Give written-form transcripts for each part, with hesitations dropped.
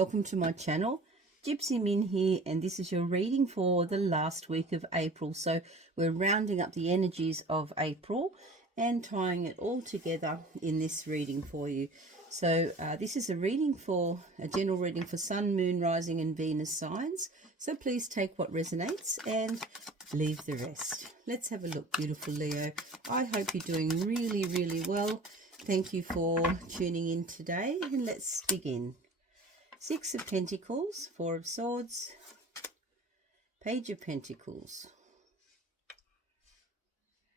welcome to my channel. GypsyMin here, and this is your reading for the last week of April. So we're rounding up the energies of April and tying it all together in this reading for you. So this is a general reading for Sun, Moon, Rising and Venus signs. So please take what resonates and leave the rest. Let's have a look, beautiful Leo. I hope you're doing really, really well. Thank you for tuning in today, and let's begin. Six of Pentacles, Four of Swords, Page of Pentacles.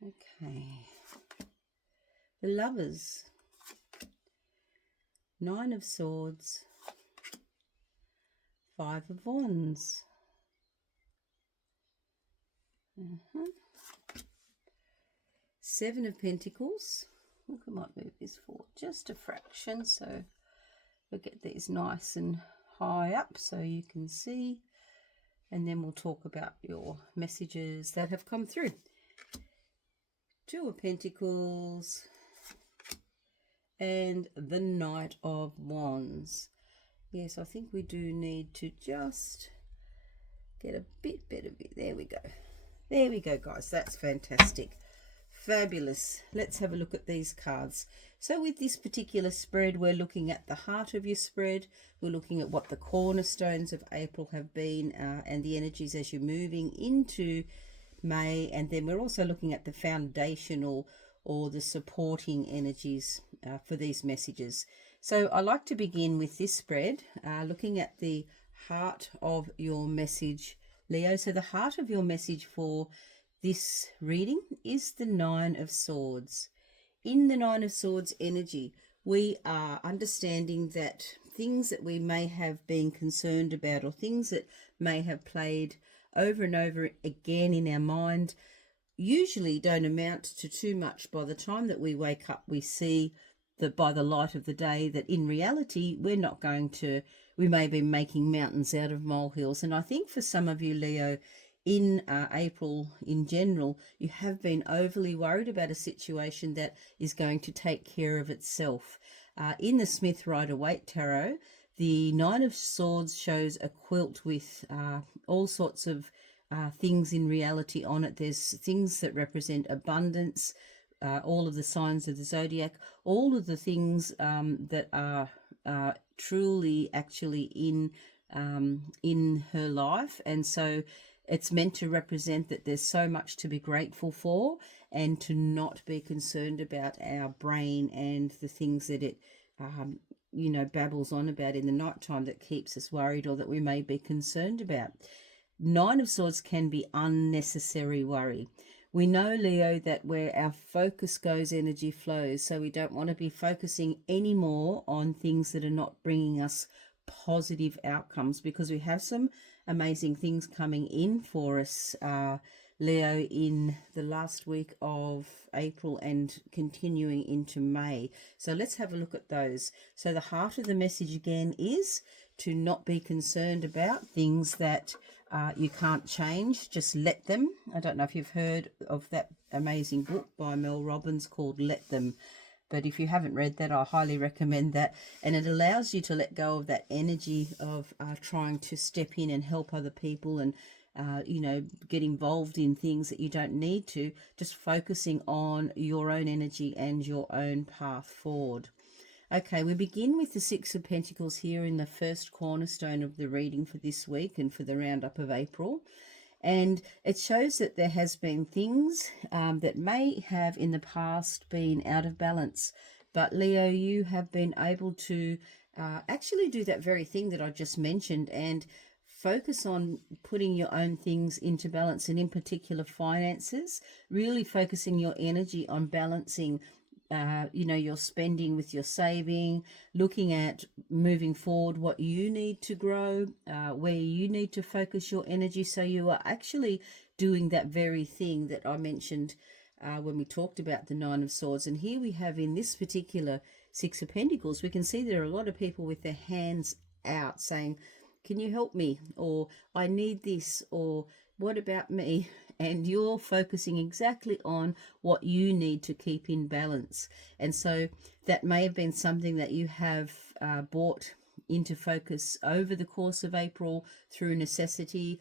Okay. The Lovers, Nine of Swords, Five of Wands. Seven of Pentacles. I think I might move this forward just a fraction so we'll get these nice and high up so you can see, and then we'll talk about your messages that have come through. Two of Pentacles and the Knight of Wands. Yes, I think we do need to just get a bit better. There we go. There we go, guys. That's fantastic. Fabulous. Let's have a look at these cards. So with this particular spread, we're looking at the heart of your spread. We're looking at what the cornerstones of April have been and the energies as you're moving into May. And then we're also looking at the foundational or the supporting energies for these messages. So I like to begin with this spread, looking at the heart of your message, Leo. So the heart of your message for this reading is the Nine of Swords. In the Nine of Swords energy, we are understanding that things that we may have been concerned about, or things that may have played over and over again in our mind, usually don't amount to too much. By the time that we wake up, we see that by the light of the day that in reality we may be making mountains out of molehills. And I think for some of you, Leo, in April in general, you have been overly worried about a situation that is going to take care of itself. In the Smith-Rider-Waite Tarot, the Nine of Swords shows a quilt with all sorts of things in reality on it. There's things that represent abundance, all of the signs of the zodiac, all of the things that are truly actually in her life. And so it's meant to represent that there's so much to be grateful for, and to not be concerned about our brain and the things that it, babbles on about in the nighttime that keeps us worried or that we may be concerned about. Nine of Swords can be unnecessary worry. We know, Leo, that where our focus goes, energy flows. So we don't want to be focusing anymore on things that are not bringing us positive outcomes, because we have some amazing things coming in for us, Leo, in the last week of April and continuing into May. So let's have a look at those. So the heart of the message again is to not be concerned about things that you can't change. Just let them. I don't know if you've heard of that amazing book by Mel Robbins called Let Them. But if you haven't read that, I highly recommend that. And it allows you to let go of that energy of trying to step in and help other people and, get involved in things that you don't need to. Just focusing on your own energy and your own path forward. Okay, we begin with the Six of Pentacles here in the first cornerstone of the reading for this week and for the roundup of April. And it shows that there has been things that may have in the past been out of balance. But Leo, you have been able to actually do that very thing that I just mentioned and focus on putting your own things into balance, and in particular finances, really focusing your energy on balancing your spending with your saving, looking at moving forward what you need to grow, where you need to focus your energy. So you are actually doing that very thing that I mentioned when we talked about the Nine of Swords. And here we have in this particular Six of Pentacles, we can see there are a lot of people with their hands out saying, can you help me? Or I need this, or what about me? And you're focusing exactly on what you need to keep in balance. And so that may have been something that you have bought into focus over the course of April through necessity,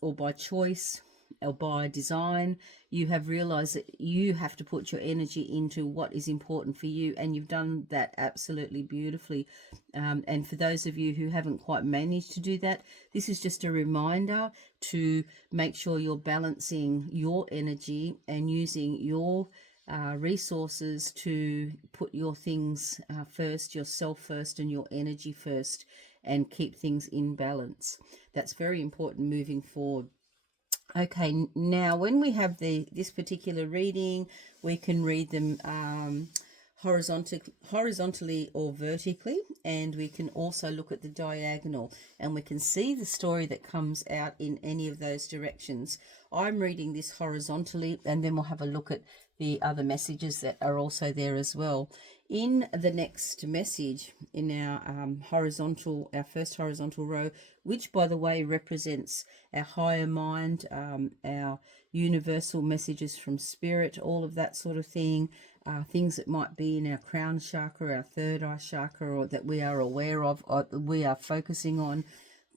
or by choice, or by design. You have realized that you have to put your energy into what is important for you, and you've done that absolutely beautifully. And for those of you who haven't quite managed to do that, this is just a reminder to make sure you're balancing your energy and using your resources to put your things first, yourself first, and your energy first, and keep things in balance. That's very important moving forward. Okay, now when we have this particular reading, we can read them horizontally or vertically, and we can also look at the diagonal, and we can see the story that comes out in any of those directions. I'm reading this horizontally, and then we'll have a look at the other messages that are also there as well. In the next message, in our our first horizontal row, which by the way represents our higher mind, our universal messages from spirit, all of that sort of thing, things that might be in our crown chakra, our third eye chakra, or that we are aware of, or we are focusing on.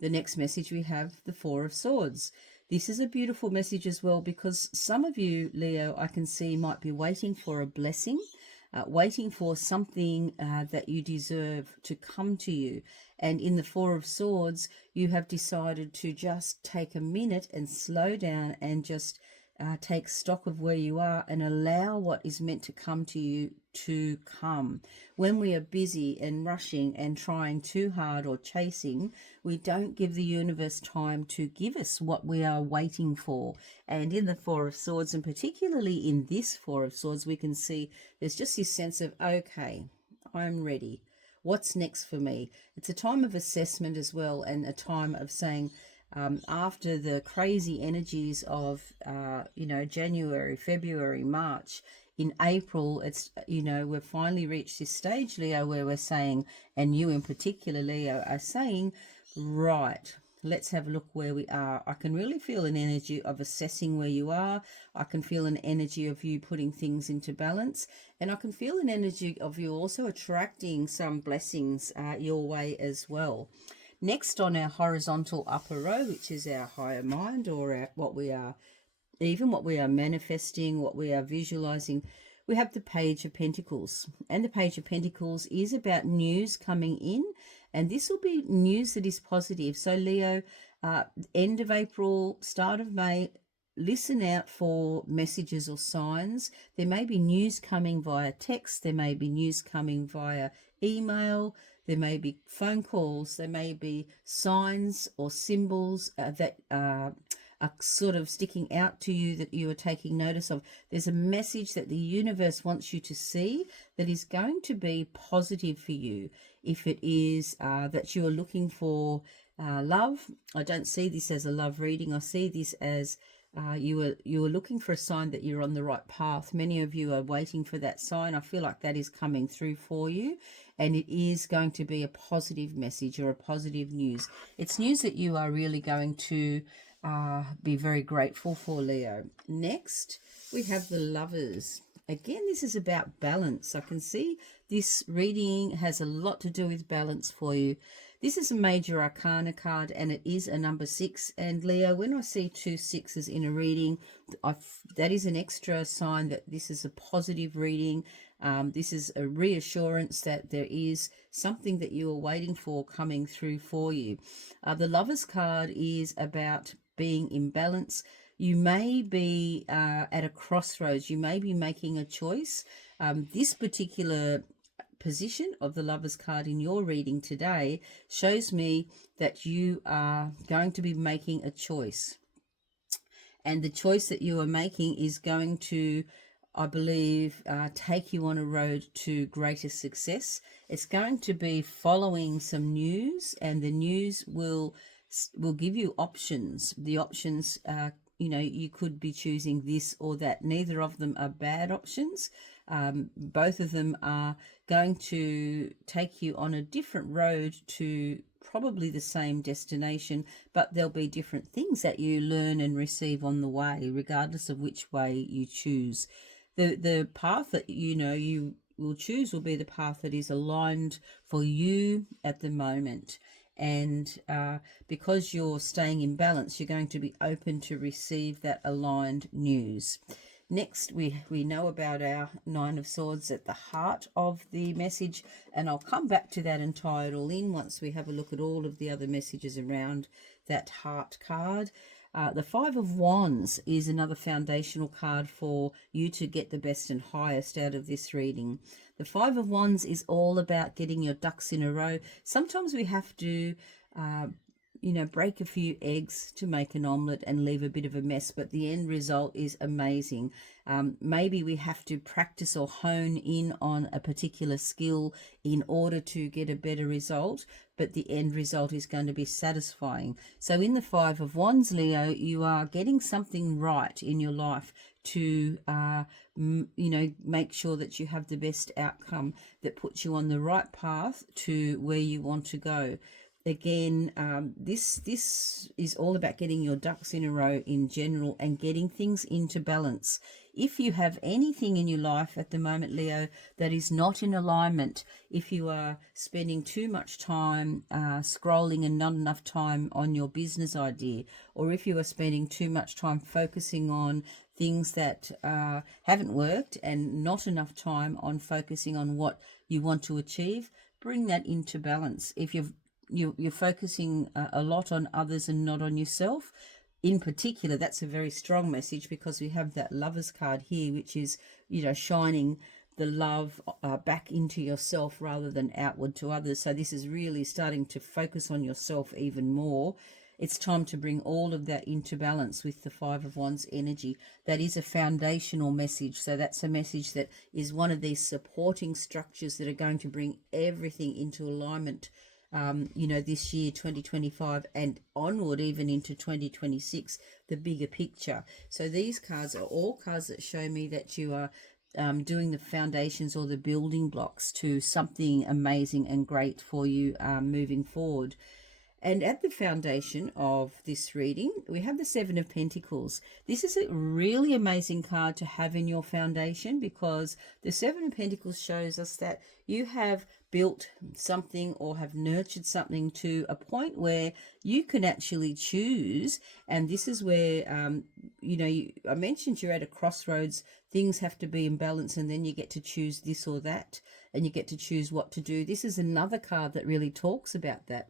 The next message we have the Four of Swords. This is a beautiful message as well, because some of you, Leo, I can see might be waiting for a blessing, waiting for something that you deserve to come to you. And in the Four of Swords, you have decided to just take a minute and slow down and just take stock of where you are and allow what is meant to come to you to come. When we are busy and rushing and trying too hard or chasing, we don't give the universe time to give us what we are waiting for. And in the Four of Swords, and particularly in this Four of Swords, we can see there's just this sense of, okay, I'm ready. What's next for me? It's a time of assessment as well, and a time of saying, after the crazy energies of, January, February, March, in April, it's, we've finally reached this stage, Leo, where we're saying, and you in particular, Leo, are saying, right, let's have a look where we are. I can really feel an energy of assessing where you are. I can feel an energy of you putting things into balance. And I can feel an energy of you also attracting some blessings your way as well. Next on our horizontal upper row, which is our higher mind, or what we are manifesting, what we are visualizing, we have the Page of Pentacles. And the Page of Pentacles is about news coming in, and this will be news that is positive. So Leo, end of April, start of May, listen out for messages or signs. There may be news coming via text, there may be news coming via email, there may be phone calls, there may be signs or symbols that are sort of sticking out to you that you are taking notice of. There's a message that the universe wants you to see that is going to be positive for you. If it is that you are looking for love, I don't see this as a love reading. I see this as you are looking for a sign that you're on the right path. Many of you are waiting for that sign. I feel like that is coming through for you, and it is going to be a positive message or a positive news. It's news that you are really going to be very grateful for, Leo. Next, we have the Lovers. Again, this is about balance. I can see this reading has a lot to do with balance for you. This is a major arcana card, and it is a number 6. And Leo, when I see 2 6s in a reading, that is an extra sign that this is a positive reading. This is a reassurance that there is something that you are waiting for coming through for you. The Lovers card is about being in balance. You may be at a crossroads. You may be making a choice. This particular position of the Lovers card in your reading today shows me that you are going to be making a choice. And the choice that you are making is going to, I believe, take you on a road to greater success. It's going to be following some news, and the news will give you options. The options, you could be choosing this or that. Neither of them are bad options. Both of them are going to take you on a different road to probably the same destination, but there'll be different things that you learn and receive on the way, regardless of which way you choose. The path that you will choose will be the path that is aligned for you at the moment. And because you're staying in balance, you're going to be open to receive that aligned news. Next, we know about our Nine of Swords at the heart of the message, and I'll come back to that and tie it all in once we have a look at all of the other messages around that heart card. The Five of Wands is another foundational card for you to get the best and highest out of this reading. The Five of Wands is all about getting your ducks in a row. Sometimes we have to break a few eggs to make an omelette and leave a bit of a mess, but the end result is amazing. Maybe we have to practice or hone in on a particular skill in order to get a better result, but the end result is going to be satisfying. So in the Five of Wands, Leo, you are getting something right in your life to make sure that you have the best outcome that puts you on the right path to where you want to go. Again, this is all about getting your ducks in a row in general and getting things into balance. If you have anything in your life at the moment, Leo, that is not in alignment, if you are spending too much time scrolling and not enough time on your business idea, or if you are spending too much time focusing on things that haven't worked and not enough time on focusing on what you want to achieve, bring that into balance. If you're focusing a lot on others and not on yourself, in particular, that's a very strong message because we have that Lovers card here, which is, shining the love back into yourself rather than outward to others. So this is really starting to focus on yourself even more. It's time to bring all of that into balance with the Five of Wands energy. That is a foundational message. So that's a message that is one of these supporting structures that are going to bring everything into alignment this year, 2025, and onward even into 2026, the bigger picture. So these cards are all cards that show me that you are doing the foundations or the building blocks to something amazing and great for you moving forward. And at the foundation of this reading, we have the Seven of Pentacles. This is a really amazing card to have in your foundation because the Seven of Pentacles shows us that you have built something or have nurtured something to a point where you can actually choose. And this is where, I mentioned you're at a crossroads. Things have to be in balance and then you get to choose this or that and you get to choose what to do. This is another card that really talks about that.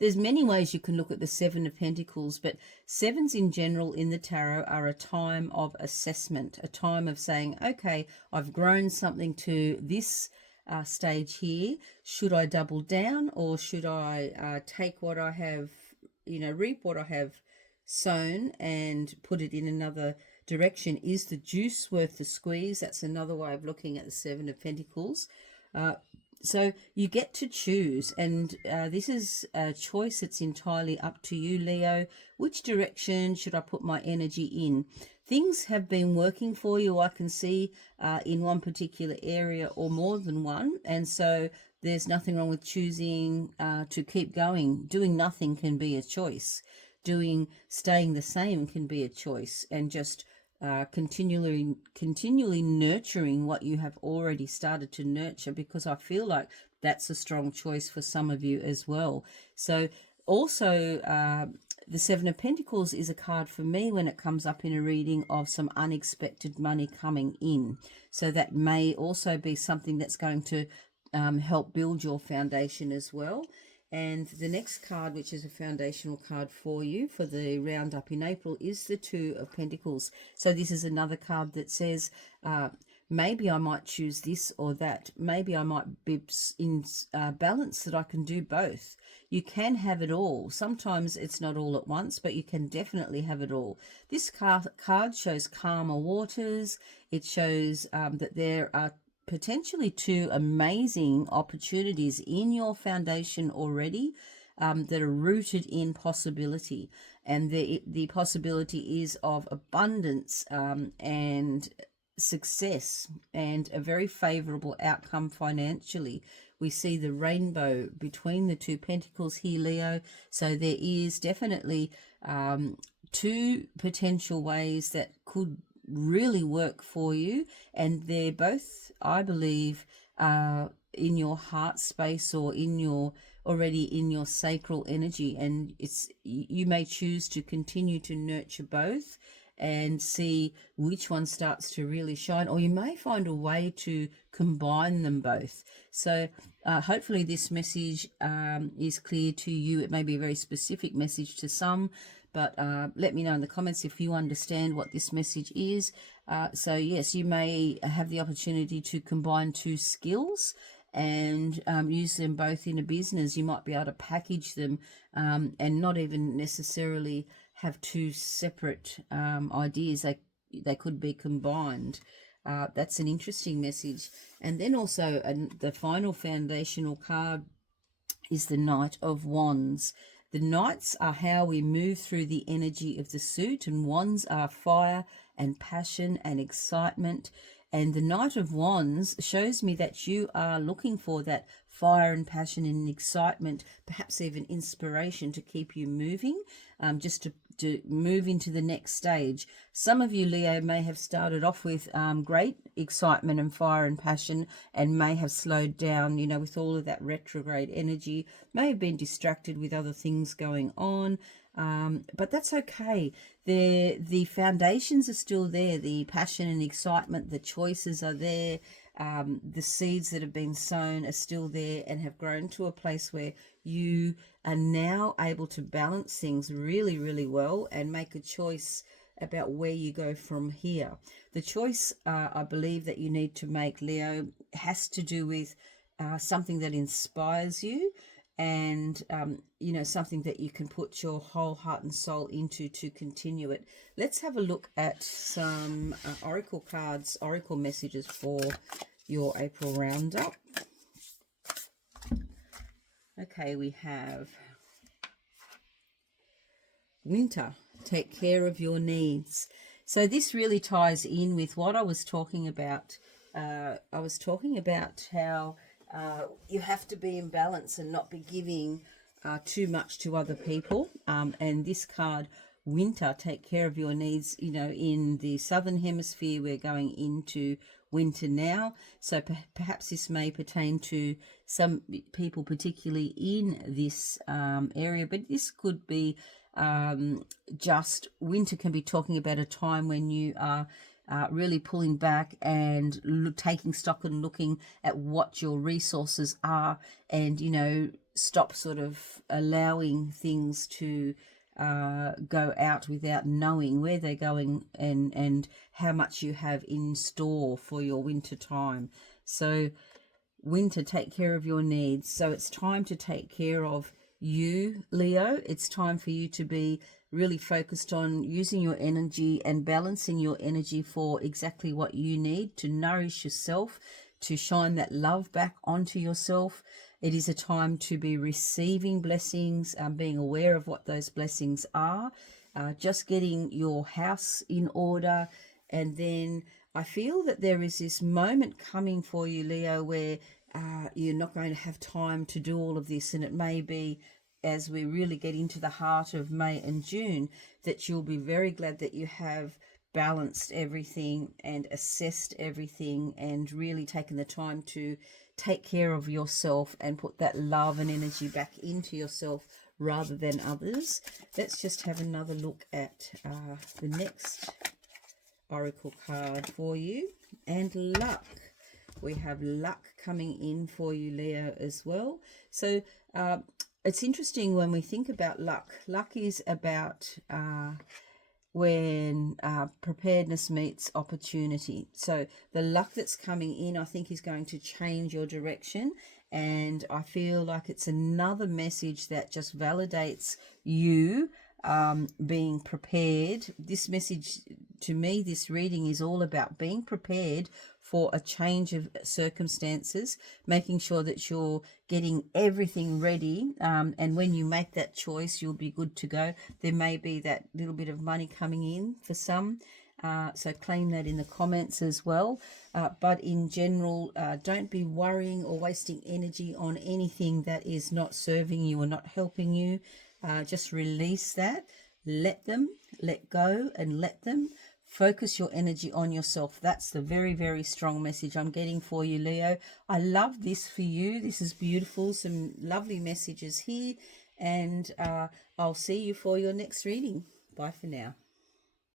There's many ways you can look at the Seven of Pentacles, but sevens in general in the tarot are a time of assessment, a time of saying, okay, I've grown something to this stage here. Should I double down or should I take what I have, reap what I have sown and put it in another direction? Is the juice worth the squeeze? That's another way of looking at the Seven of Pentacles. So you get to choose, and this is a choice that's entirely up to you, Leo. Which direction should I put my energy in? Things have been working for you, I can see, in one particular area or more than one, and so there's nothing wrong with choosing to keep going. Doing nothing can be a choice. Staying the same can be a choice, and just continually nurturing what you have already started to nurture, because I feel like that's a strong choice for some of you as well. So also the Seven of Pentacles is a card for me when it comes up in a reading of some unexpected money coming in. So that may also be something that's going to help build your foundation as well. And the next card, which is a foundational card for you for the roundup in April, is the Two of Pentacles. So this is another card that says, maybe I might choose this or that. Maybe I might be in balance that I can do both. You can have it all. Sometimes it's not all at once, but you can definitely have it all. This card shows calmer waters. It shows that there are potentially two amazing opportunities in your foundation already that are rooted in possibility, and the possibility is of abundance and success and a very favorable outcome financially. We see the rainbow between the two pentacles here, Leo, so there is definitely two potential ways that could really work for you, and they're both, I believe, in your heart space or in your already in your sacral energy, and you may choose to continue to nurture both and see which one starts to really shine, or you may find a way to combine them both. So hopefully this message is clear to you. It may be a very specific message to some, but let me know in the comments if you understand what this message is. So yes, you may have the opportunity to combine two skills and use them both in a business. You might be able to package them and not even necessarily have two separate ideas. They could be combined. That's an interesting message. And then also the final foundational card is the Knight of Wands. The Knights are how we move through the energy of the suit, and Wands are fire and passion and excitement. And the Knight of Wands shows me that you are looking for that fire and passion and excitement, perhaps even inspiration to keep you moving, just to move into the next stage. Some of you, Leo, may have started off with great excitement and fire and passion and may have slowed down, with all of that retrograde energy, may have been distracted with other things going on. But that's okay. The foundations are still there. The passion and excitement, the choices are there. The seeds that have been sown are still there and have grown to a place where you are now able to balance things really, really well and make a choice about where you go from here. The choice, I believe, that you need to make, Leo, has to do with something that inspires you, and something that you can put your whole heart and soul into to continue it. Let's have a look at some oracle cards, oracle messages for your April roundup. Okay, we have winter. Take care of your needs. So this really ties in with what I was talking about. I was talking about how you have to be in balance and not be giving too much to other people. And this card, winter, take care of your needs. In the southern hemisphere, we're going into winter now. So perhaps this may pertain to some people, particularly in this area, but this could be just winter can be talking about a time when you are really pulling back and taking stock and looking at what your resources are, and stop sort of allowing things to go out without knowing where they're going and how much you have in store for your winter time. So winter, take care of your needs. So it's time to take care of you, Leo. It's time for you to be really focused on using your energy and balancing your energy for exactly what you need to nourish yourself, to shine that love back onto yourself. It is a time to be receiving blessings, being aware of what those blessings are, just getting your house in order. And then I feel that there is this moment coming for you, Leo, where you're not going to have time to do all of this, and it may be as we really get into the heart of May and June that you'll be very glad that you have balanced everything and assessed everything and really taken the time to take care of yourself and put that love and energy back into yourself rather than others. Let's just have another look at the next oracle card for you. And luck. We have luck coming in for you, Leo, as well. So it's interesting when we think about luck. Luck is about when preparedness meets opportunity. So the luck that's coming in, I think, is going to change your direction. And I feel like it's another message that just validates you being prepared. This message, to me, this reading is all about being prepared for a change of circumstances, making sure that you're getting everything ready, and when you make that choice, you'll be good to go. There may be that little bit of money coming in for some, so claim that in the comments as well. But in general, don't be worrying or wasting energy on anything that is not serving you or not helping you. Just release that, let go and let them Focus your energy on yourself. That's the very, very strong message I'm getting for you, Leo. I love this for you. This is beautiful. Some lovely messages here. And I'll see you for your next reading. Bye for now.